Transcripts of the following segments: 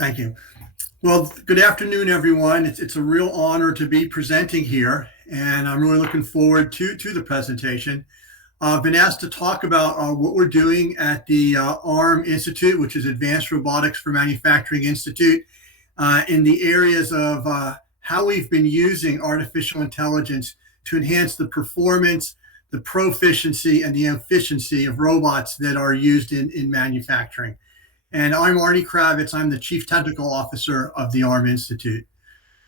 Thank you. Well, good afternoon, everyone. It's a real honor to be presenting here, and I'm really looking forward to the presentation. I've been asked to talk about what we're doing at the ARM Institute, which is Advanced Robotics for Manufacturing Institute, in the areas of how we've been using artificial intelligence to enhance the performance, the proficiency, and the efficiency of robots that are used in manufacturing. And I'm Arnie Kravitz. I'm the Chief Technical Officer of the ARM Institute.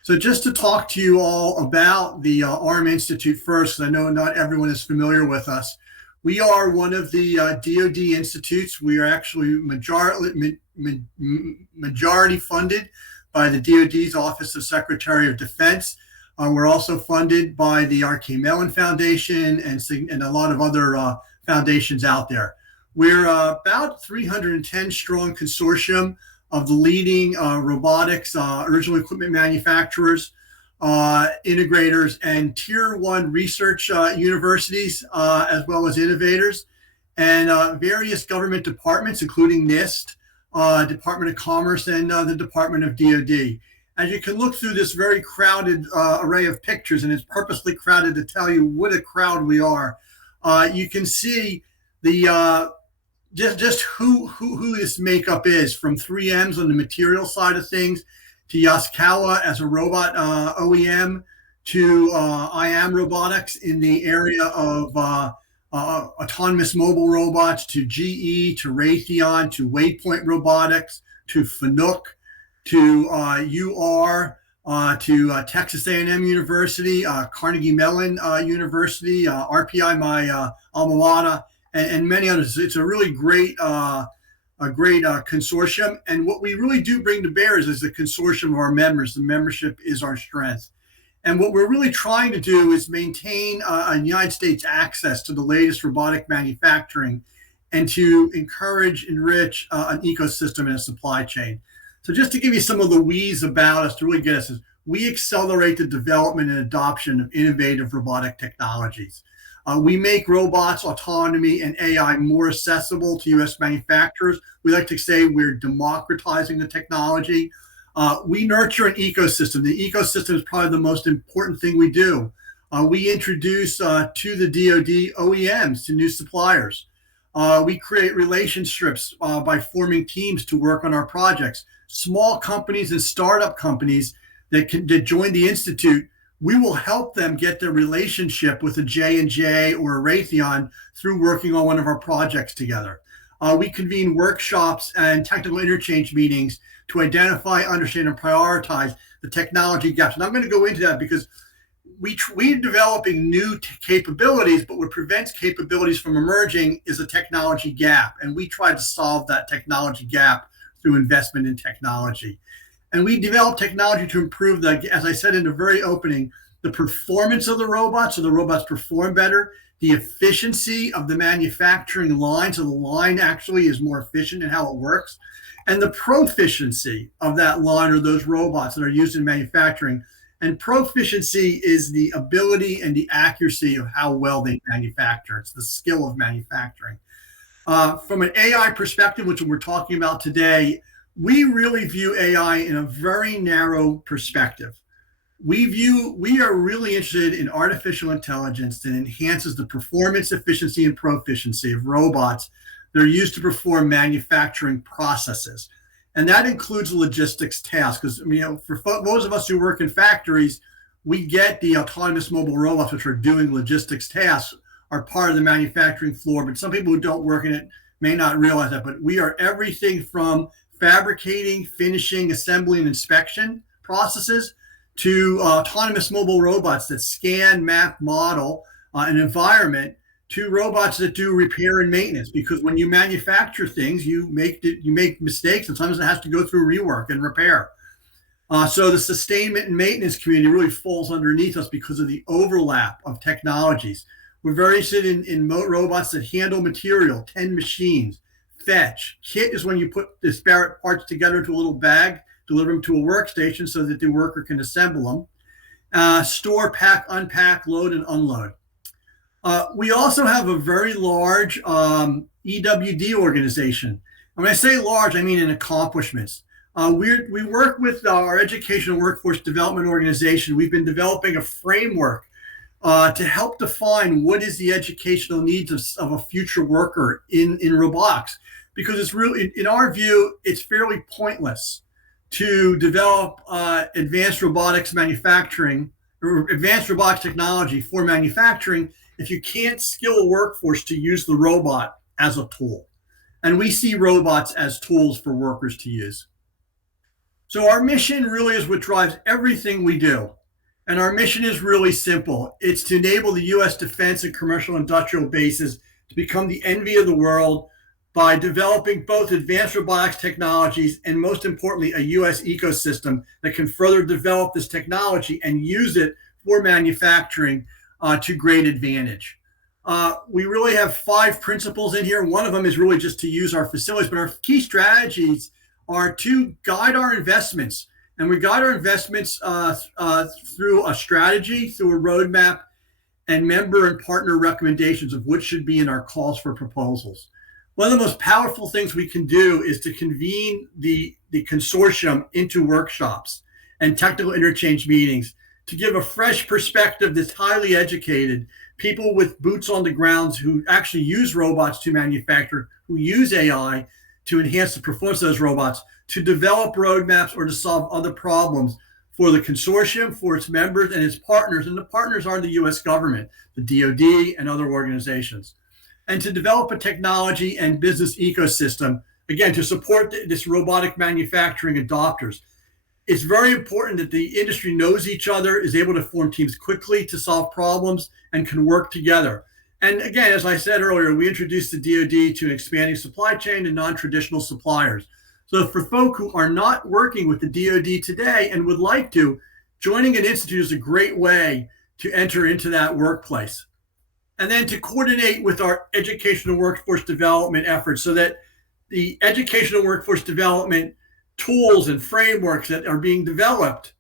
So just to talk to you all about the ARM Institute first, because I know not everyone is familiar with us. We are one of the DoD institutes. We are actually majority funded by the DoD's Office of Secretary of Defense. We're also funded by the R.K. Mellon Foundation and a lot of other foundations out there. We're about 310 strong consortium of the leading robotics, original equipment manufacturers, integrators, and tier one research universities, as well as innovators, and various government departments, including NIST, Department of Commerce, and the Department of DoD. As you can look through this very crowded array of pictures, and it's purposely crowded to tell you what a crowd we are, you can see the just who this makeup is, from 3Ms on the material side of things, to Yaskawa as a robot OEM, to IAM Robotics in the area of autonomous mobile robots, to GE, to Raytheon, to Waypoint Robotics, to Fanuc, to UR, to Texas A&M University, Carnegie Mellon University, RPI, my alma mater, and many others. It's a really great consortium. And what we really do bring to bear is the consortium of our members. The membership is our strength. And what we're really trying to do is maintain a United States access to the latest robotic manufacturing and to encourage, enrich an ecosystem and a supply chain. So just to give you some of the wheeze about us to really get us, is we accelerate the development and adoption of innovative robotic technologies. We make robots, autonomy, and AI more accessible to U.S. manufacturers. We like to say we're democratizing the technology. We nurture an ecosystem. The ecosystem is probably the most important thing we do. We introduce to the DoD OEMs, to new suppliers. We create relationships by forming teams to work on our projects. Small companies and startup companies that join the Institute, we will help them get their relationship with a J&J or a Raytheon through working on one of our projects together. We convene workshops and technical interchange meetings to identify, understand, and prioritize the technology gaps. And I'm going to go into that because we're developing new capabilities, but what prevents capabilities from emerging is a technology gap. And we try to solve that technology gap through investment in technology. And we develop technology to improve, as I said in the very opening, the performance of the robots, so the robots perform better, the efficiency of the manufacturing line, so the line actually is more efficient in how it works, and the proficiency of that line or those robots that are used in manufacturing. And proficiency is the ability and the accuracy of how well they manufacture. It's the skill of manufacturing. From an AI perspective, which we're talking about today, we really view AI in a very narrow perspective. We are really interested in artificial intelligence that enhances the performance, efficiency, and proficiency of robots that are used to perform manufacturing processes. And that includes logistics tasks, because for those of us who work in factories, we get the autonomous mobile robots, which are doing logistics tasks, are part of the manufacturing floor. But some people who don't work in it may not realize that. But we are everything from fabricating, finishing, assembly, and inspection processes to autonomous mobile robots that scan, map, model an environment, to robots that do repair and maintenance. Because when you manufacture things, you make mistakes, and sometimes it has to go through rework and repair. So the sustainment and maintenance community really falls underneath us because of the overlap of technologies. We're very interested in robots that handle material, 10 machines. Fetch. Kit is when you put disparate parts together into a little bag, deliver them to a workstation so that the worker can assemble them. Store, pack, unpack, load, and unload. We also have a very large EWD organization. And when I say large, I mean in accomplishments. We work with our educational workforce development organization. We've been developing a framework to help define what is the educational needs of a future worker in robotics. Because it's really, in our view, it's fairly pointless to develop advanced robotics manufacturing or advanced robotics technology for manufacturing if you can't skill a workforce to use the robot as a tool. And we see robots as tools for workers to use. So our mission really is what drives everything we do. And our mission is really simple. It's to enable the U.S. defense and commercial industrial bases to become the envy of the world by developing both advanced robotics technologies and, most importantly, a U.S. ecosystem that can further develop this technology and use it for manufacturing to great advantage. We really have 5 principles in here. One of them is really just to use our facilities, but our key strategies are to guide our investments. And we guide our investments through a strategy, through a roadmap, and member and partner recommendations of what should be in our calls for proposals. One of the most powerful things we can do is to convene the consortium into workshops and technical interchange meetings to give a fresh perspective that's highly educated, people with boots on the ground who actually use robots to manufacture, who use AI to enhance the performance of those robots, to develop roadmaps or to solve other problems for the consortium, for its members and its partners. And the partners are the US government, the DoD, and other organizations. And to develop a technology and business ecosystem, again, to support this robotic manufacturing adopters. It's very important that the industry knows each other, is able to form teams quickly to solve problems, and can work together. And again, as I said earlier, we introduced the DoD to an expanding supply chain and non-traditional suppliers. So for folk who are not working with the DoD today and would like to, joining an institute is a great way to enter into that workplace. And then to coordinate with our educational workforce development efforts so that the educational workforce development tools and frameworks that are being developed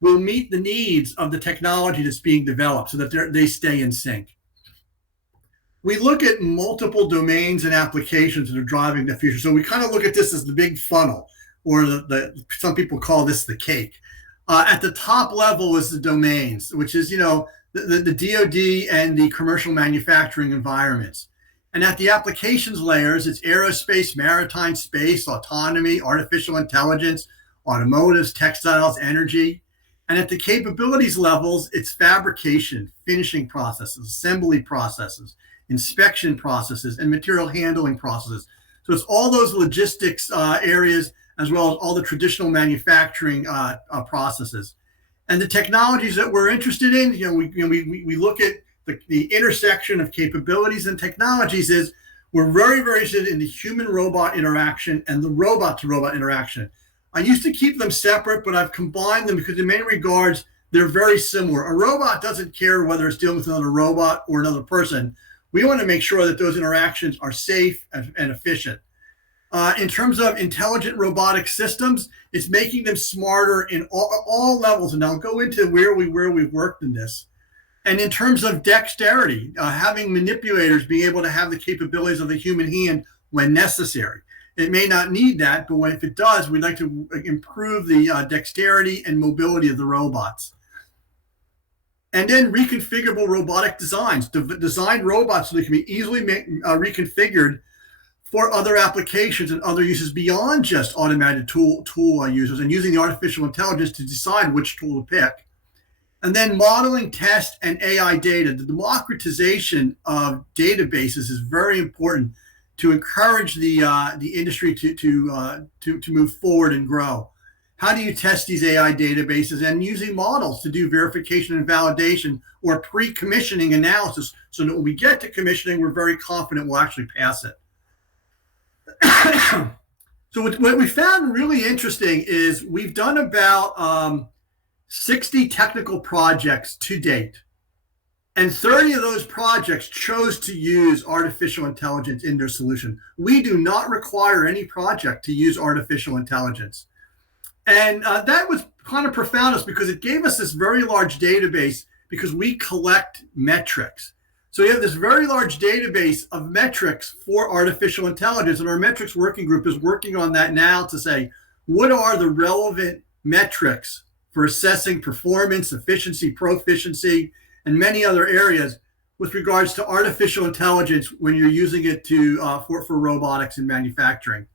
will meet the needs of the technology that's being developed so that they stay in sync. We look at multiple domains and applications that are driving the future. So we kind of look at this as the big funnel, or some people call this the cake. At the top level is the domains, which is, the DoD and the commercial manufacturing environments. And at the applications layers, it's aerospace, maritime space, autonomy, artificial intelligence, automotives, textiles, energy. And at the capabilities levels, it's fabrication, finishing processes, assembly processes, inspection processes, and material handling processes. So it's all those logistics areas, as well as all the traditional manufacturing processes. And the technologies that we're interested in, we look at the intersection of capabilities and technologies. Is we're very, very interested in the human-robot interaction and the robot-to-robot interaction. I used to keep them separate, but I've combined them because in many regards, they're very similar. A robot doesn't care whether it's dealing with another robot or another person. We want to make sure that those interactions are safe and efficient. In terms of intelligent robotic systems, it's making them smarter in all levels. And I'll go into where we've worked in this. And in terms of dexterity, having manipulators being able to have the capabilities of the human hand when necessary. It may not need that, but if it does, we'd like to improve the dexterity and mobility of the robots. And then reconfigurable robotic designs, design robots so they can be easily reconfigured for other applications and other uses beyond just automated tool users, and using the artificial intelligence to decide which tool to pick. And then modeling, test, and AI data. The democratization of databases is very important to encourage the industry to move forward and grow. How do you test these AI databases? And using models to do verification and validation or pre-commissioning analysis so that when we get to commissioning, we're very confident we'll actually pass it. So what we found really interesting is we've done about 60 technical projects to date. And 30 of those projects chose to use artificial intelligence in their solution. We do not require any project to use artificial intelligence. And that was kind of profound because it gave us this very large database because we collect metrics. So we have this very large database of metrics for artificial intelligence. And our metrics working group is working on that now to say, what are the relevant metrics for assessing performance, efficiency, proficiency, and many other areas with regards to artificial intelligence when you're using it for robotics in manufacturing.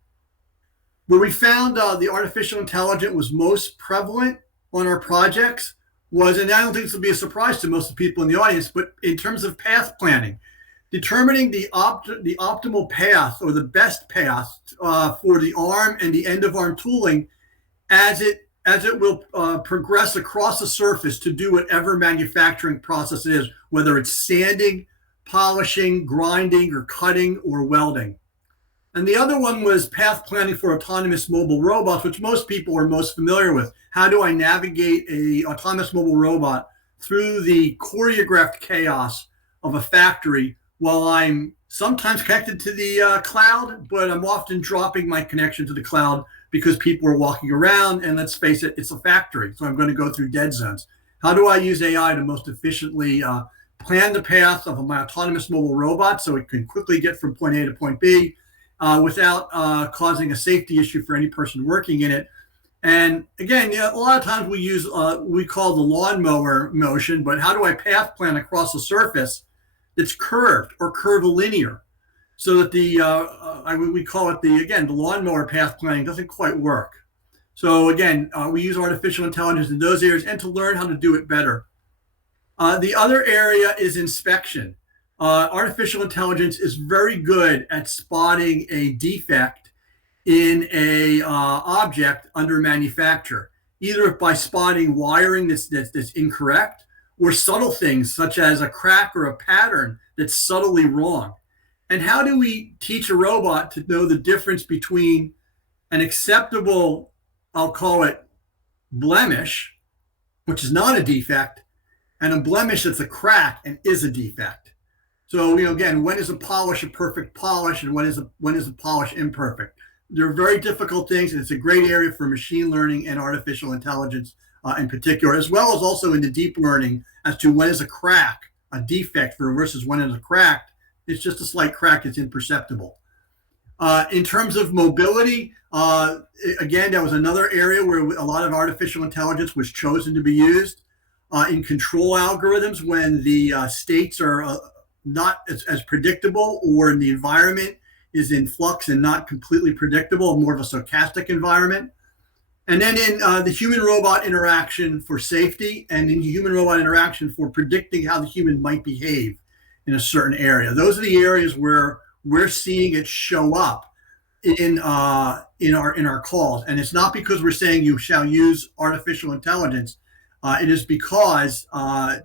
Where we found the artificial intelligence was most prevalent on our projects was, and I don't think this will be a surprise to most of the people in the audience, but in terms of path planning, determining the optimal path or the best path for the arm and the end of arm tooling as it will progress across the surface to do whatever manufacturing process it is, whether it's sanding, polishing, grinding, or cutting, or welding. And the other one was path planning for autonomous mobile robots, which most people are most familiar with. How do I navigate a autonomous mobile robot through the choreographed chaos of a factory while I'm sometimes connected to the cloud, but I'm often dropping my connection to the cloud because people are walking around, and let's face it, it's a factory, so I'm going to go through dead zones. How do I use AI to most efficiently plan the path of my autonomous mobile robot so it can quickly get from point A to point B without causing a safety issue for any person working in it? And again, a lot of times we use we call the lawnmower motion, but how do I path plan across a surface that's curved or curvilinear, so that we call it the lawnmower path planning doesn't quite work. So again, we use artificial intelligence in those areas and to learn how to do it better. The other area is inspection. Artificial intelligence is very good at spotting a defect in a object under manufacture, either by spotting wiring that's incorrect, or subtle things such as a crack or a pattern that's subtly wrong. And how do we teach a robot to know the difference between an acceptable, I'll call it, blemish, which is not a defect, and a blemish that's a crack and is a defect? So, again, when is a polish a perfect polish, and when is a polish imperfect? They're very difficult things, and it's a great area for machine learning and artificial intelligence in particular, as well as also in the deep learning as to when is a crack a defect versus when is a crack, it's just a slight crack, it's imperceptible. In terms of mobility, again, that was another area where a lot of artificial intelligence was chosen to be used in control algorithms when the states are not as predictable, or the environment is in flux and not completely predictable, more of a stochastic environment. And then in the human-robot interaction for safety, and in human-robot interaction for predicting how the human might behave in a certain area. Those are the areas where we're seeing it show up in our calls. And it's not because we're saying you shall use artificial intelligence. It is because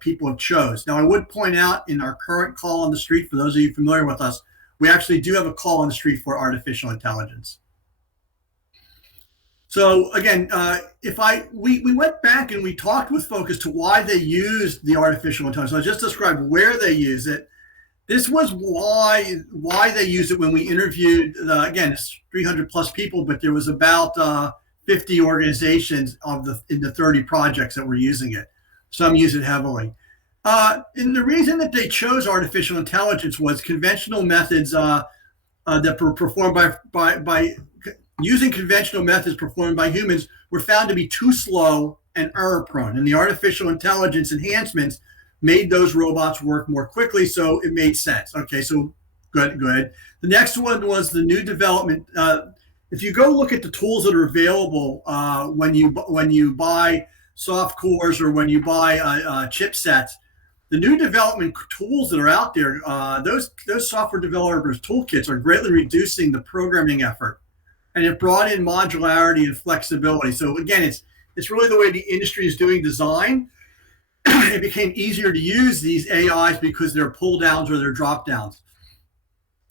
people have chose. Now, I would point out in our current call on the street, for those of you familiar with us, we actually do have a call on the street for artificial intelligence. So again, we went back and we talked with folks as to why they used the artificial intelligence. So I just described where they use it. This was why they used it when we interviewed, again, it's 300 plus people, but there was about 50 organizations in the 30 projects that were using it. Some use it heavily. And the reason that they chose artificial intelligence was conventional methods that were performed by using conventional methods performed by humans were found to be too slow and error prone. And the artificial intelligence enhancements made those robots work more quickly, so it made sense. Okay, so good. The next one was the new development. If you go look at the tools that are available when you buy soft cores or when you buy chipsets, the new development tools that are out there, those software developers toolkits are greatly reducing the programming effort, and it brought in modularity and flexibility. So again, it's really the way the industry is doing design. It became easier to use these AIs because they're pull downs or they're drop downs.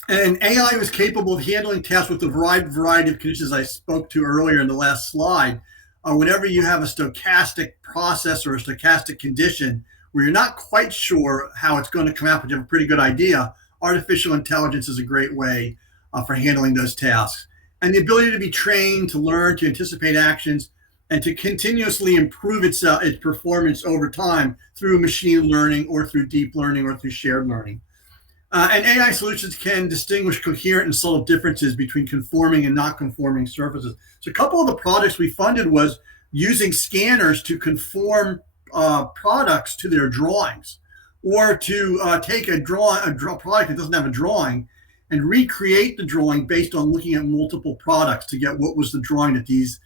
And AI was capable of handling tasks with a variety of conditions I spoke to earlier in the last slide. Whenever you have a stochastic process or a stochastic condition where you're not quite sure how it's going to come out, but you have a pretty good idea, artificial intelligence is a great way for handling those tasks. And the ability to be trained, to learn, to anticipate actions, and to continuously improve its performance over time through machine learning or through deep learning or through shared learning. And AI solutions can distinguish coherent and subtle differences between conforming and not conforming surfaces. So a couple of the projects we funded was using scanners to conform products to their drawings, or to take a product that doesn't have a drawing and recreate the drawing based on looking at multiple products to get what was the drawing that these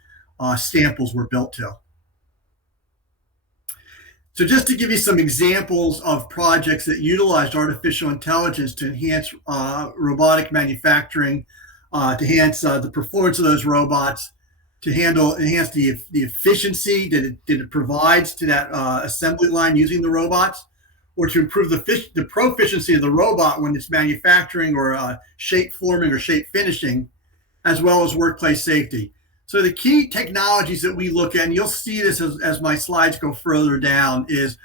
samples were built to. So just to give you some examples of projects that utilized artificial intelligence to enhance robotic manufacturing, to enhance the performance of those robots, to enhance the efficiency that it provides to that assembly line using the robots, or to improve the proficiency of the robot when it's manufacturing or shape forming or shape finishing, as well as workplace safety. So the key technologies that we look at, and you'll see this as my slides go further down, is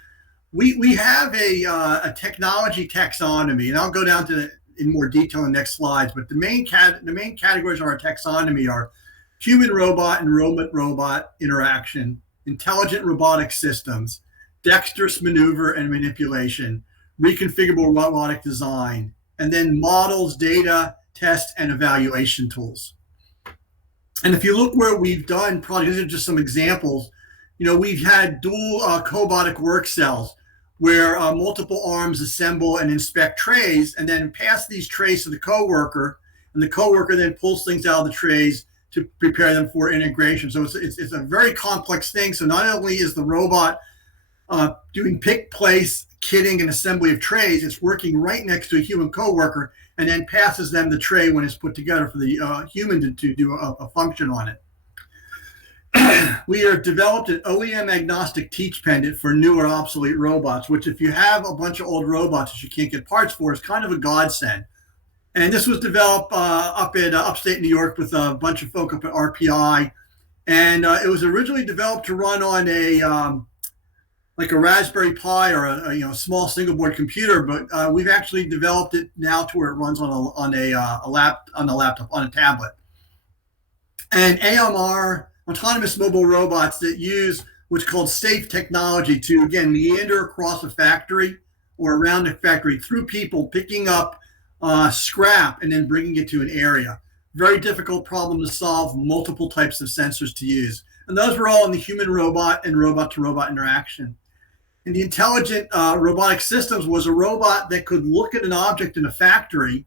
we have a technology taxonomy, and I'll go down to in more detail in the next slides. But the main categories of our taxonomy are human robot and robot interaction, intelligent robotic systems, dexterous maneuver and manipulation, reconfigurable robotic design, and then models, data, test, and evaluation tools. And if you look where we've done projects, these are just some examples. We've had dual cobotic work cells where multiple arms assemble and inspect trays and then pass these trays to the coworker, and the coworker then pulls things out of the trays to prepare them for integration. So it's a very complex thing. So not only is the robot doing pick, place, kitting, and assembly of trays, it's working right next to a human coworker and then passes them the tray when it's put together for the human to do a function on it. We have developed an OEM agnostic teach pendant for new or obsolete robots, which if you have a bunch of old robots that you can't get parts for, is kind of a godsend. And this was developed up in upstate New York with a bunch of folk up at RPI. And it was originally developed to run on like a Raspberry Pi or a small single board computer, but we've actually developed it now to where it runs on a laptop, on a tablet. And AIMR, autonomous mobile robots that use what's called safe technology to, again, meander across a factory or around a factory through people, picking up scrap and then bringing it to an area. Very difficult problem to solve, multiple types of sensors to use. And those were all in the human robot and robot to robot interaction. And the intelligent robotic systems was a robot that could look at an object in a factory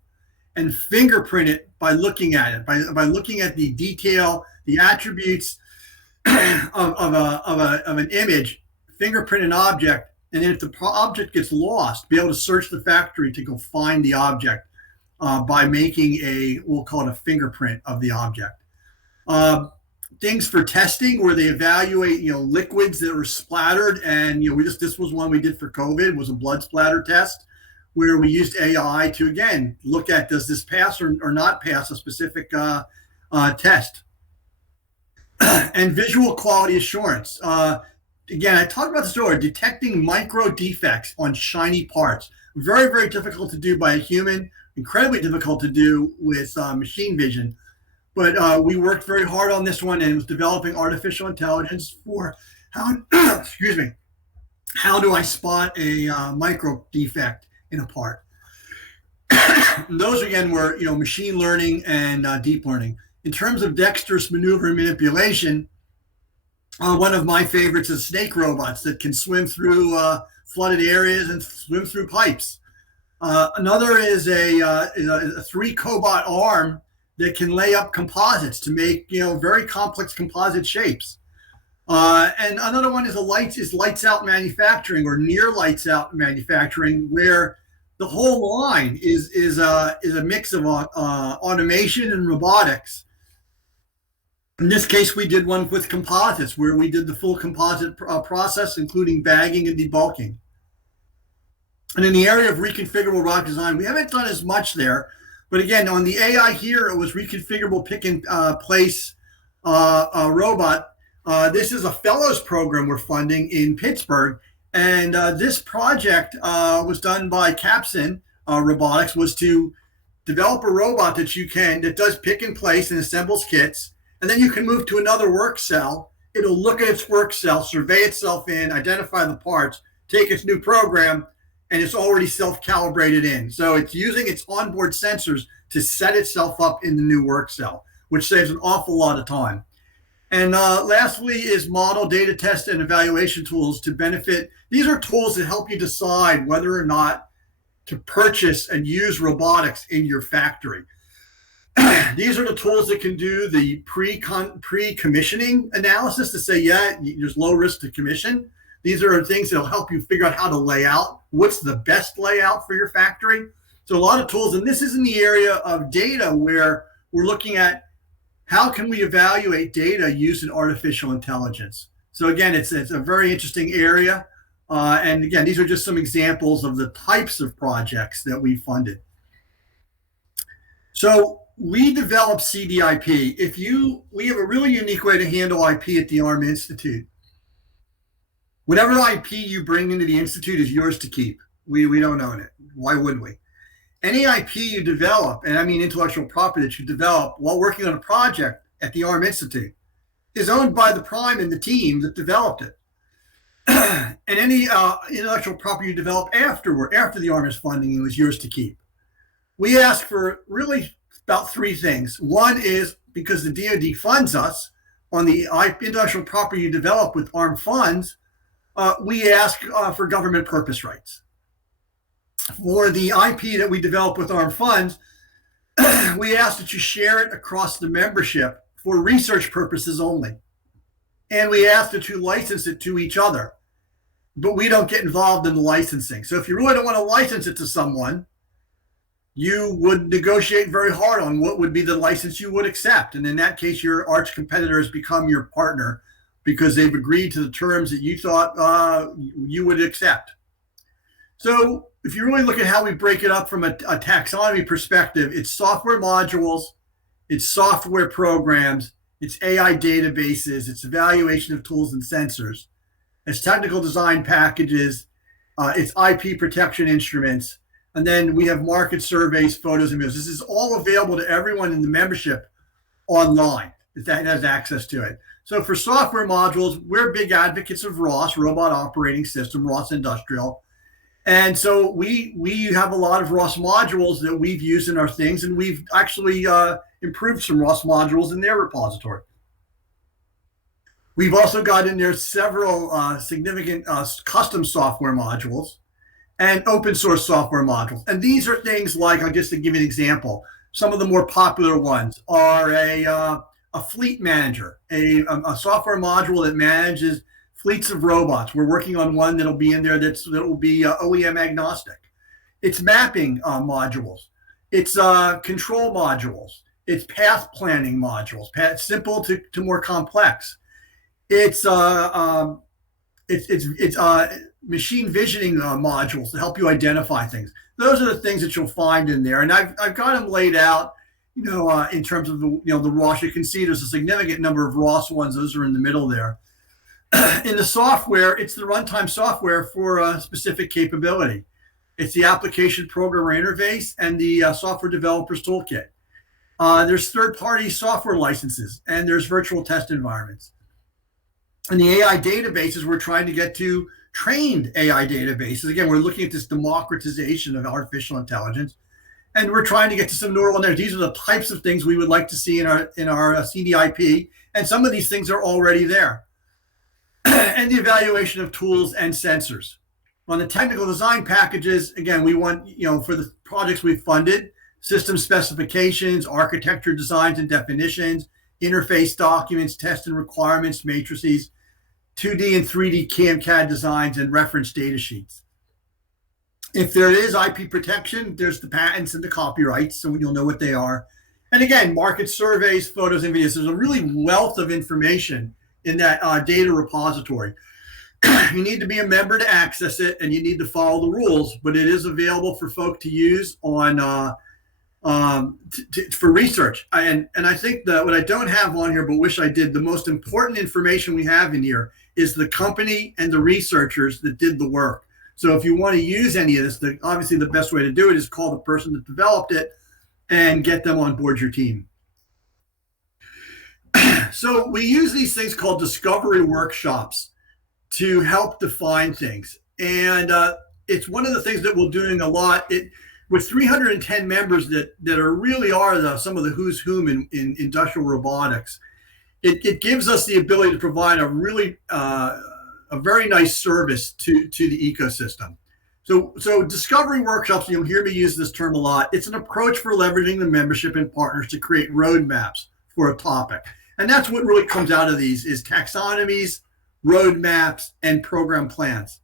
and fingerprint it by looking at it, by looking at the detail, the attributes of an image, fingerprint an object, and then if the object gets lost, be able to search the factory to go find the object by making we'll call it a fingerprint of the object. Things for testing where they evaluate, liquids that were splattered. And, this was one we did for COVID, was a blood splatter test where we used AI to, again, look at, does this pass or not pass a specific test. And visual quality assurance. Again, I talked about this earlier, detecting micro defects on shiny parts. Very, very difficult to do by a human, incredibly difficult to do with machine vision. But we worked very hard on this one and was developing artificial intelligence for how, excuse me, how do I spot a micro defect in a part? And those again were, machine learning and deep learning. In terms of dexterous maneuver and manipulation, one of my favorites is snake robots that can swim through flooded areas and swim through pipes. Another is a 3 cobot arm that can lay up composites to make very complex composite shapes. And another one is lights out manufacturing or near lights out manufacturing, where the whole line is a mix of automation and robotics. In this case, we did one with composites where we did the full composite process, including bagging and debulking. And in the area of reconfigurable robotic design, we haven't done as much there. But again, on the AI here, it was reconfigurable pick and place robot. This is a fellows program we're funding in Pittsburgh. And this project was done by Capson Robotics, was to develop a robot that does pick and place and assembles kits. And then you can move to another work cell. It'll look at its work cell, survey itself in, identify the parts, take its new program, and it's already self-calibrated in. So it's using its onboard sensors to set itself up in the new work cell, which saves an awful lot of time. And lastly is model, data test, and evaluation tools to benefit. These are tools that help you decide whether or not to purchase and use robotics in your factory. These are the tools that can do the pre-commissioning analysis to say, yeah, there's low risk to commission. These are things that will help you figure out how to lay out what's the best layout for your factory. So a lot of tools, and this is in the area of data where we're looking at how can we evaluate data using artificial intelligence. So again, it's a very interesting area. And again, these are just some examples of the types of projects that we funded. So we develop CDIP. We have a really unique way to handle IP at the ARM Institute. Whatever IP you bring into the Institute is yours to keep. We don't own it. Why would we? Any IP you develop, and I mean intellectual property that you develop while working on a project at the ARM Institute, is owned by the prime and the team that developed it. And any intellectual property you develop after the ARM is funding you is yours to keep. We ask for really about three things. One is because the DoD funds us on the intellectual property you develop with ARM funds, we ask for government purpose rights. For the IP that we develop with ARM funds, we ask that you share it across the membership for research purposes only. And we ask that you license it to each other, but we don't get involved in the licensing. So if you really don't want to license it to someone, you would negotiate very hard on what would be the license you would accept. And in that case, your arch competitor has become your partner because they've agreed to the terms that you thought you would accept. So if you really look at how we break it up from a taxonomy perspective, it's software modules, it's software programs, it's AI databases, it's evaluation of tools and sensors, it's technical design packages, it's IP protection instruments, and then we have market surveys, photos, and videos. This is all available to everyone in the membership online that has access to it. So for software modules, we're big advocates of ROS, Robot Operating System, ROS Industrial. And so we have a lot of ROS modules that we've used in our things, and we've actually improved some ROS modules in their repository. We've also got in there several significant custom software modules and open source software modules. And these are things like, just to give you an example, some of the more popular ones are a fleet manager, a software module that manages fleets of robots. We're working on one that'll be in there that will be OEM agnostic. It's mapping modules. It's control modules. It's path planning modules, simple to more complex. It's machine visioning modules to help you identify things. Those are the things that you'll find in there, and I've got them laid out. In terms of the ROS, you can see there's a significant number of ROS ones. Those are in the middle there. In the software, it's the runtime software for a specific capability. It's the application programmer interface and the software developers toolkit. There's third-party software licenses, and there's virtual test environments. And the AI databases, we're trying to get to trained AI databases. Again, we're looking at this democratization of artificial intelligence, and we're trying to get to some neural networks. These are the types of things we would like to see in our CDIP, and some of these things are already there. And the evaluation of tools and sensors. On the technical design packages, again, we want, for the projects we've funded, system specifications, architecture designs and definitions, interface documents, test and requirements, matrices, 2D and 3D CAD designs, and reference data sheets. If there is IP protection, there's the patents and the copyrights, so you'll know what they are. And again, market surveys, photos, and videos. There's a really wealth of information in that data repository. You need to be a member to access it, and you need to follow the rules, but it is available for folk to use on for research. And I think that what I don't have on here, but wish I did, the most important information we have in here is the company and the researchers that did the work. So if you want to use any of this, obviously the best way to do it is call the person that developed it and get them on board your team. So we use these things called discovery workshops to help define things. And it's one of the things that we're doing a lot. With 310 members that are really are some of the who's whom in industrial robotics. It gives us the ability to provide a very nice service to the ecosystem. So discovery workshops, you'll hear me use this term a lot. It's an approach for leveraging the membership and partners to create roadmaps for a topic. And that's what really comes out of these is taxonomies, roadmaps, and program plans.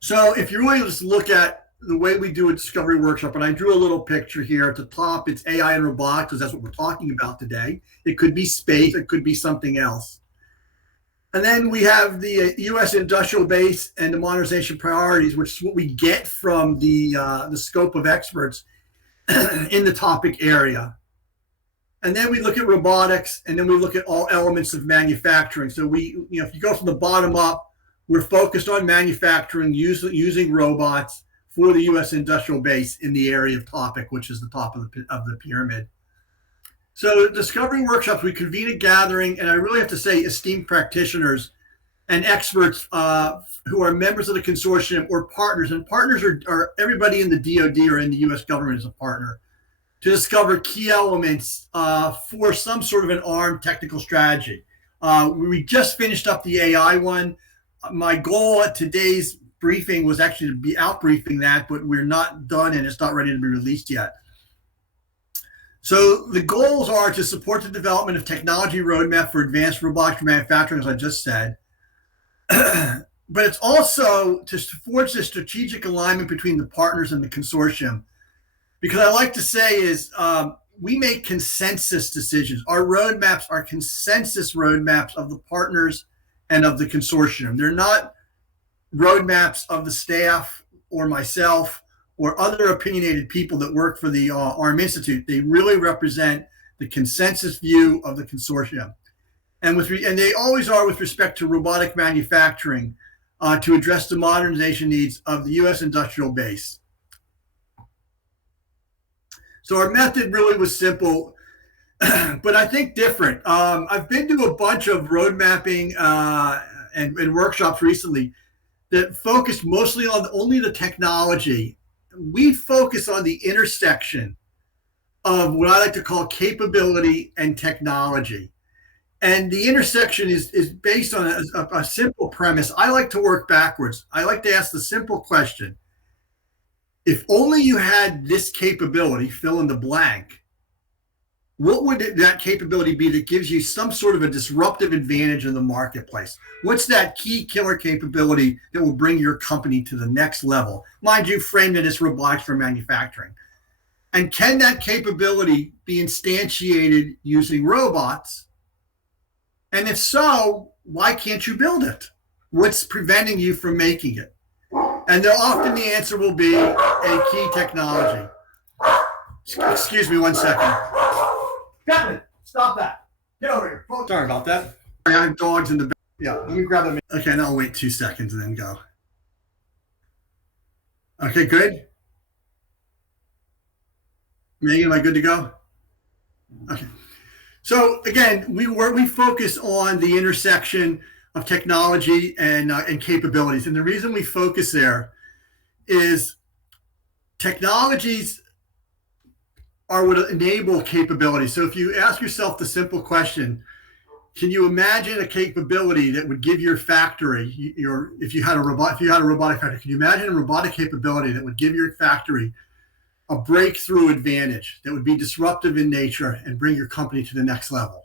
So if you really just look at the way we do a discovery workshop, and I drew a little picture here at the top, it's AI and robotics, because that's what we're talking about today. It could be space, it could be something else. And then we have the U.S. industrial base and the modernization priorities, which is what we get from the scope of experts in the topic area. And then we look at robotics, and then we look at all elements of manufacturing. So if you go from the bottom up, we're focused on manufacturing using robots for the U.S. industrial base in the area of topic, which is the top of the pyramid. So discovery workshops, we convene a gathering, and I really have to say esteemed practitioners and experts who are members of the consortium or partners, and partners are everybody in the DoD or in the U.S. government is a partner, to discover key elements for some sort of an armed technical strategy. We just finished up the AI one. My goal at today's briefing was actually to be out briefing that, but we're not done and it's not ready to be released yet. So the goals are to support the development of technology roadmap for advanced robotics manufacturing, as I just said. But it's also to forge the strategic alignment between the partners and the consortium. Because I like to say is we make consensus decisions. Our roadmaps are consensus roadmaps of the partners and of the consortium. They're not roadmaps of the staff or myself or other opinionated people that work for the ARM Institute. They really represent the consensus view of the consortium. And they always are with respect to robotic manufacturing to address the modernization needs of the U.S. industrial base. So our method really was simple, but I think different. I've been to a bunch of road mapping and workshops recently that focused mostly on only the technology. We focus on the intersection of what I like to call capability and technology. And the intersection is based on a simple premise. I like to work backwards. I like to ask the simple question. If only you had this capability, fill in the blank, what would that capability be that gives you some sort of a disruptive advantage in the marketplace? What's that key killer capability that will bring your company to the next level? Mind you, framed it as robotics for manufacturing. And can that capability be instantiated using robots? And if so, why can't you build it? What's preventing you from making it? And often the answer will be a key technology. Excuse me 1 second. Kevin, stop that. Get over here. Sorry about that. I have dogs in the back. Yeah, let me grab them. Okay, now I'll wait 2 seconds and then go. Okay, good. Megan, am I good to go? Okay. So again, we focus on the intersection of technology and capabilities. And the reason we focus there is technologies are what enable capability. So if you ask yourself the simple question, can you imagine a capability that would give your factory, if you had a robotic factory, can you imagine a robotic capability that would give your factory a breakthrough advantage that would be disruptive in nature and bring your company to the next level?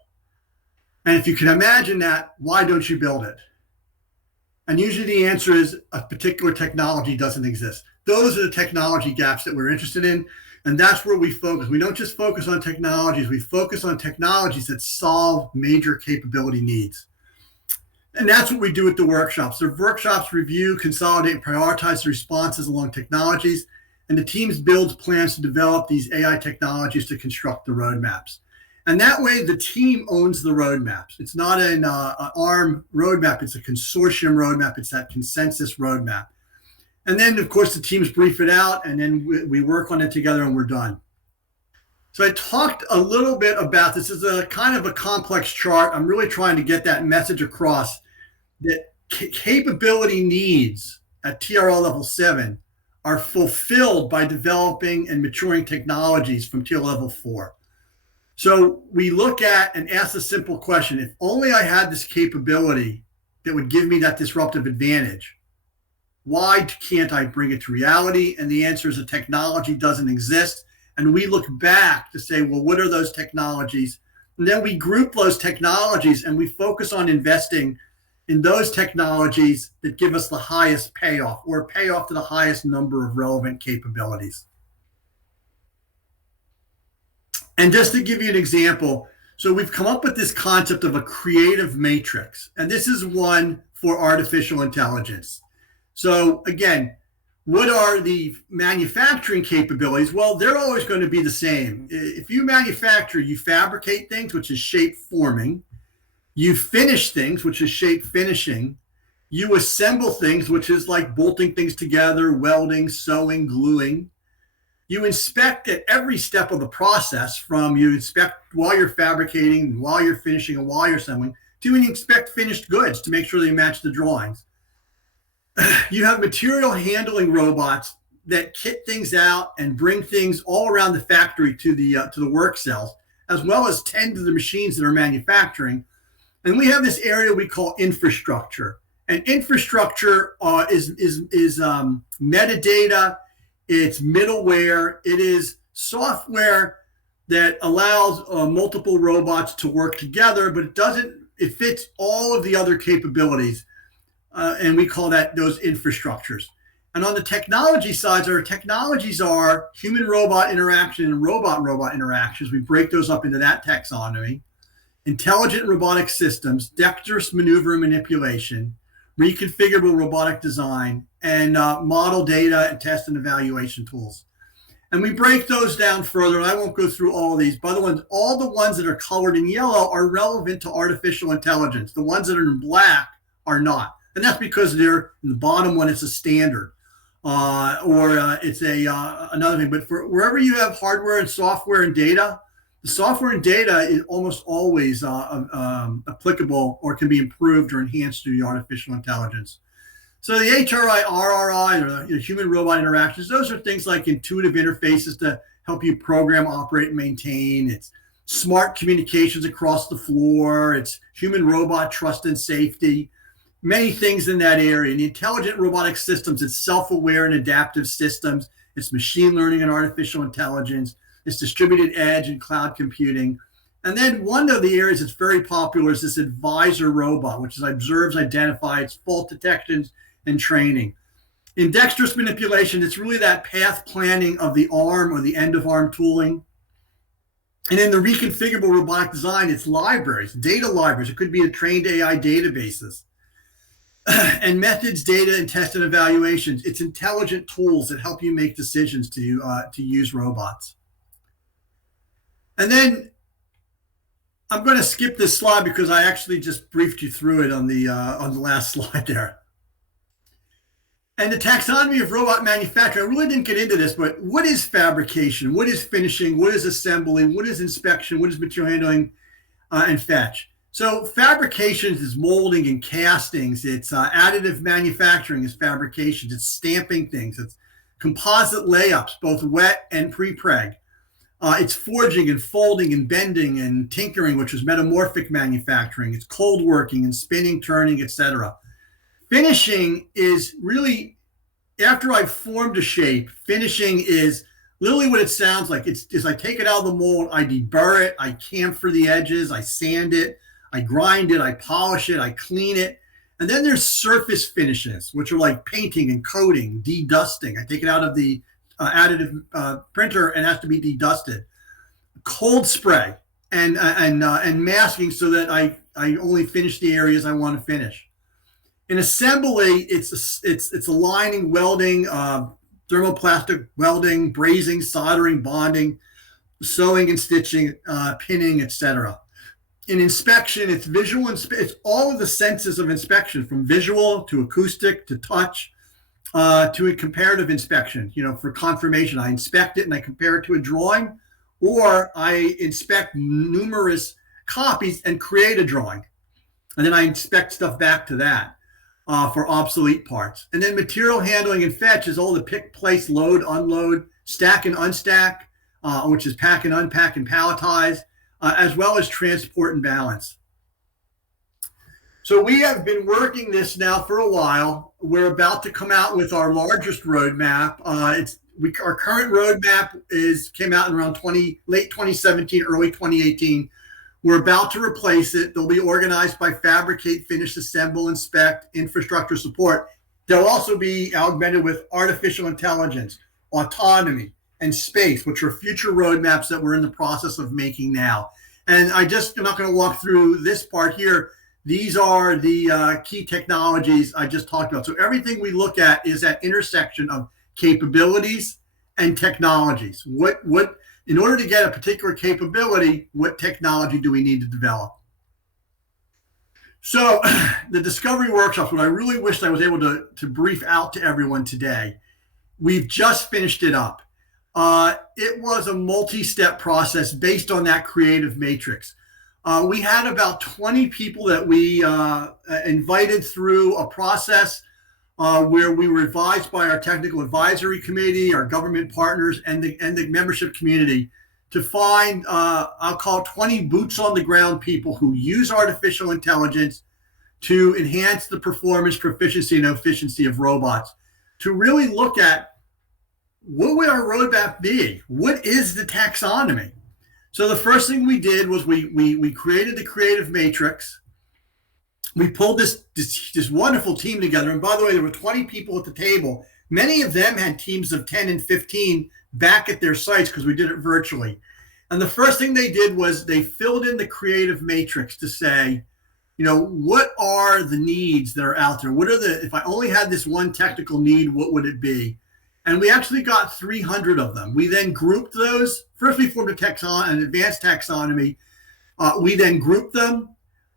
And if you can imagine that, why don't you build it? And usually the answer is a particular technology doesn't exist. Those are the technology gaps that we're interested in. And that's where we focus. We don't just focus on technologies. We focus on technologies that solve major capability needs. And that's what we do at the workshops. The workshops review, consolidate, and prioritize the responses along technologies. And the teams build plans to develop these AI technologies to construct the roadmaps. And that way, the team owns the roadmaps. It's not an ARM roadmap. It's a consortium roadmap. It's that consensus roadmap. And then, of course, the teams brief it out, and then we work on it together, and we're done. So I talked a little bit about this. Is a kind of a complex chart. I'm really trying to get that message across that capability needs at TRL level 7 are fulfilled by developing and maturing technologies from TRL level 4. So we look at and ask the simple question, if only I had this capability that would give me that disruptive advantage, why can't I bring it to reality? And the answer is the technology doesn't exist. And we look back to say, well, what are those technologies? And then we group those technologies and we focus on investing in those technologies that give us the highest payoff or payoff to the highest number of relevant capabilities. And just to give you an example, so we've come up with this concept of a creative matrix, and this is one for artificial intelligence. So again, what are the manufacturing capabilities? Well, they're always going to be the same. If you manufacture, you fabricate things, which is shape forming. You finish things, which is shape finishing. You assemble things, which is like bolting things together, welding, sewing, gluing. You inspect at every step of the process, from you inspect while you're fabricating, while you're finishing, and while you're assembling, to you inspect finished goods to make sure they match the drawings. You have material handling robots that kit things out and bring things all around the factory to the work cells, as well as tend to the machines that are manufacturing. And we have this area we call infrastructure. And infrastructure is metadata, it's middleware, it is software that allows multiple robots to work together, but it fits all of the other capabilities. And we call that those infrastructures. And on the technology side, our technologies are human-robot interaction and robot-robot interactions. We break those up into that taxonomy. Intelligent robotic systems, dexterous maneuver and manipulation, reconfigurable robotic design, and model data and test and evaluation tools. And we break those down further, and I won't go through all of these, but all the ones that are colored in yellow are relevant to artificial intelligence. The ones that are in black are not. And that's because they're in the bottom one, it's a standard, or it's another thing. But for wherever you have hardware and software and data, the software and data is almost always applicable or can be improved or enhanced through the artificial intelligence. So the HRI, RRI, or the human-robot interactions, those are things like intuitive interfaces to help you program, operate, and maintain. It's smart communications across the floor. It's human-robot trust and safety. Many things in that area. In the intelligent robotic systems, it's self-aware and adaptive systems. It's machine learning and artificial intelligence. It's distributed edge and cloud computing. And then one of the areas that's very popular is this advisor robot, which is observes, identifies, fault detections, and training. In dexterous manipulation, it's really that path planning of the arm or the end of arm tooling. And in the reconfigurable robotic design, it's libraries, data libraries. It could be a trained AI databases. And methods, data, and test and evaluations. It's intelligent tools that help you make decisions to use robots. And then I'm going to skip this slide because I actually just briefed you through it on the last slide there. And the taxonomy of robot manufacturing, I really didn't get into this, but what is fabrication? What is finishing? What is assembly? What is inspection? What is material handling and fetch? So fabrications is molding and castings. It's additive manufacturing is fabrications. It's stamping things. It's composite layups, both wet and pre-preg. It's forging and folding and bending and tinkering, which is metamorphic manufacturing. It's cold working and spinning, turning, etc. Finishing is really, after I've formed a shape, finishing is literally what it sounds like. It's I take it out of the mold, I deburr it, I chamfer the edges, I sand it, I grind it, I polish it, I clean it. And then there's surface finishes, which are like painting and coating, de-dusting. I take it out of the additive printer and has to be de-dusted. Cold spray and masking so that I only finish the areas I want to finish. In assembly, it's aligning, welding, thermoplastic welding, brazing, soldering, bonding, sewing and stitching, pinning, etc. In inspection, it's visual, it's all of the senses of inspection, from visual to acoustic to touch to a comparative inspection. For confirmation, I inspect it and I compare it to a drawing, or I inspect numerous copies and create a drawing. And then I inspect stuff back to that. for obsolete parts. And then material handling and fetch is all the pick, place, load, unload, stack and unstack, which is pack and unpack and palletize, as well as transport and balance. So we have been working this now for a while. We're about to come out with our largest roadmap. Our current roadmap came out in around late 2017, early 2018. We're about to replace it. They'll be organized by fabricate, finish, assemble, inspect, infrastructure support. They'll also be augmented with artificial intelligence, autonomy, and space, which are future roadmaps that we're in the process of making now. And I'm not going to walk through this part here. These are the key technologies I just talked about. So everything we look at is that intersection of capabilities and technologies. In order to get a particular capability, what technology do we need to develop? So the discovery workshops, what I really wished I was able to brief out to everyone today, we've just finished it up. It was a multi-step process based on that creative matrix. We had about 20 people that we invited through a process where we were advised by our technical advisory committee, our government partners, and the membership community to find, I'll call it 20 boots on the ground people who use artificial intelligence to enhance the performance, proficiency, and efficiency of robots, to really look at what would our roadmap be? What is the taxonomy? So the first thing we did was we created the creative matrix. We pulled this wonderful team together. And by the way, there were 20 people at the table. Many of them had teams of 10 and 15 back at their sites because we did it virtually. And the first thing they did was they filled in the creative matrix to say, what are the needs that are out there? If I only had this one technical need, what would it be? And we actually got 300 of them. We then grouped those. First, we formed an advanced taxonomy. We then grouped them.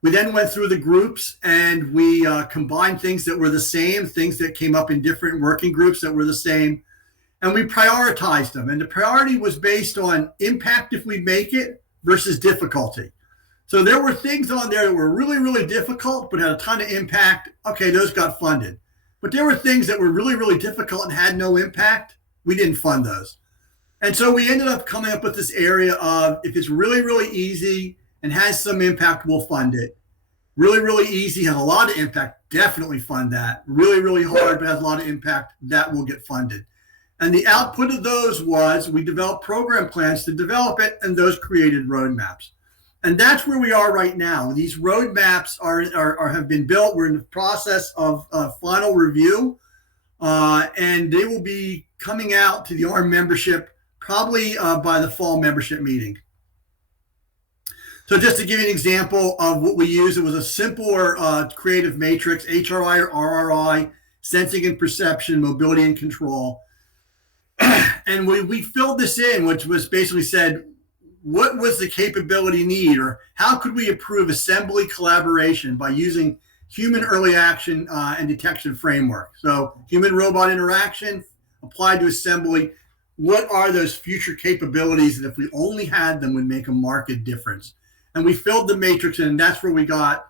We then went through the groups and we combined things that were the same, things that came up in different working groups that were the same, and we prioritized them. And the priority was based on impact if we make it versus difficulty. So there were things on there that were really, really difficult but had a ton of impact. Okay, those got funded. But there were things that were really, really difficult and had no impact. We didn't fund those. And so we ended up coming up with this area of if it's really, really easy and has some impact, we'll fund it. Really, really easy, has a lot of impact, definitely fund that. Really, really hard, but has a lot of impact, that will get funded. And the output of those was we developed program plans to develop it, and those created roadmaps. And that's where we are right now. These roadmaps have been built. We're in the process of final review, and they will be coming out to the AIMR membership probably by the fall membership meeting. So just to give you an example of what we use, it was a simpler creative matrix, HRI or RRI, sensing and perception, mobility and control. And we filled this in, which was basically said, what was the capability need, or how could we improve assembly collaboration by using human early action and detection framework? So human robot interaction applied to assembly. What are those future capabilities that if we only had them would make a marked difference? And we filled the matrix in, and that's where we got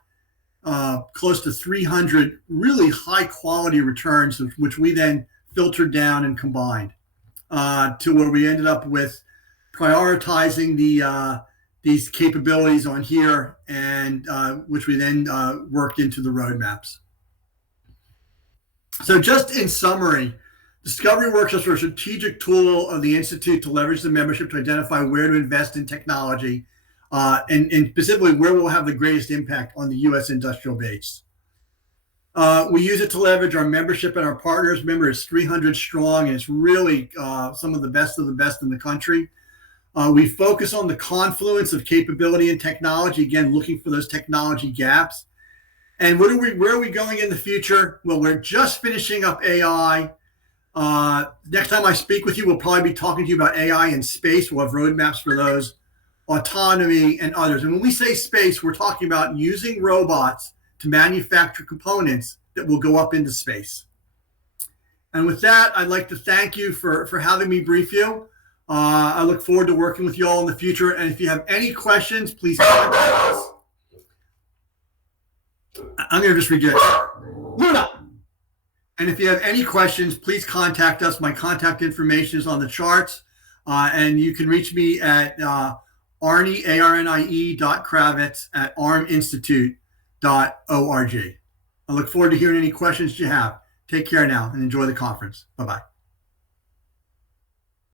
close to 300 really high quality returns, which we then filtered down and combined to where we ended up with prioritizing these capabilities on here, and which we then worked into the roadmaps. So just in summary, Discovery Workshops are a strategic tool of the Institute to leverage the membership to identify where to invest in technology, and specifically where we'll have the greatest impact on the U.S. industrial base. We use it to leverage our membership and our partners. Remember, it's 300 strong, and it's really some of the best in the country. We focus on the confluence of capability and technology, again, looking for those technology gaps. And where are we going in the future? Well, we're just finishing up AI. Next time I speak with you, we'll probably be talking to you about AI in space. We'll have roadmaps for those, autonomy, and others. And when we say space, we're talking about using robots to manufacture components that will go up into space. And with that, I'd like to thank you for having me brief you. I look forward to working with you all in the future. And if you have any questions, please contact us. I'm going to just reject. Luna. And if you have any questions, please contact us. My contact information is on the charts. And you can reach me at Arnie, ARNIE.Kravitz at arminstitute.org. I look forward to hearing any questions you have. Take care now and enjoy the conference. Bye-bye.